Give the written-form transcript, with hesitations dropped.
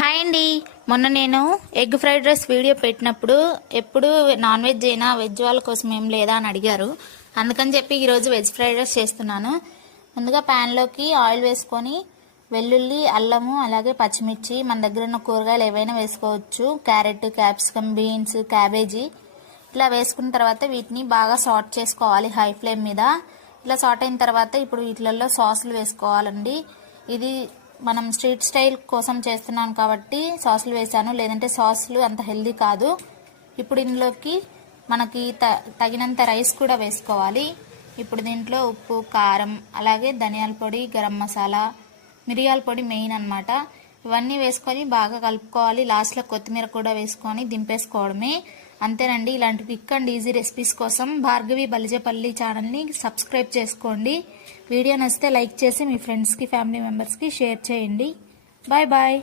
Hi అండి. మొన్న నేను ఎగ్ ఫ్రైడ్ రైస్ వీడియో పెట్టినప్పుడు ఎప్పుడు నాన్ వెజ్ అయినా వెజ్ వాళ్ళ కోసం ఏం లేదా అని అడిగారు. అందుకని చెప్పి ఈరోజు వెజ్ ఫ్రైడ్ రైస్ చేస్తున్నాను. ముందుగా ప్యాన్లోకి ఆయిల్ వేసుకొని వెల్లుల్లి, అల్లము, అలాగే పచ్చిమిర్చి, మన దగ్గర ఉన్న కూరగాయలు ఏవైనా వేసుకోవచ్చు. క్యారెట్, క్యాప్సికమ్, బీన్స్, క్యాబేజీ ఇలా వేసుకున్న తర్వాత వీటిని బాగా సాట్ చేసుకోవాలి హై ఫ్లేమ్ మీద. ఇలా సాట్ అయిన తర్వాత ఇప్పుడు వీటిలలో సాసులు వేసుకోవాలండి. ఇది మనం స్ట్రీట్ స్టైల్ కోసం చేస్తున్నాను కాబట్టి సాసులు వేసాను, లేదంటే సాసులు అంత హెల్దీ కాదు. ఇప్పుడు ఇందులోకి మనకి తగినంత రైస్ కూడా వేసుకోవాలి. ఇప్పుడు దీంట్లో ఉప్పు, కారం, అలాగే ధనియాల పొడి, గరం మసాలా, మిరియాల పొడి మెయిన్ అన్నమాట. ఇవన్నీ వేసుకొని బాగా కలుపుకోవాలి. లాస్ట్లో కొత్తిమీర కూడా వేసుకొని దింపేసుకోవడమే. అంతేనండి. ఇలాంటి క్విక్ అండ్ ఈజీ రెసిపీస్ కోసం భార్గవి బలిజేపల్లి ఛానల్ని సబ్స్క్రైబ్ చేసుకోండి. వీడియో నచ్చితే లైక్ చేసి మీ ఫ్రెండ్స్కి, ఫ్యామిలీ మెంబర్స్కి షేర్ చేయండి. Bye bye.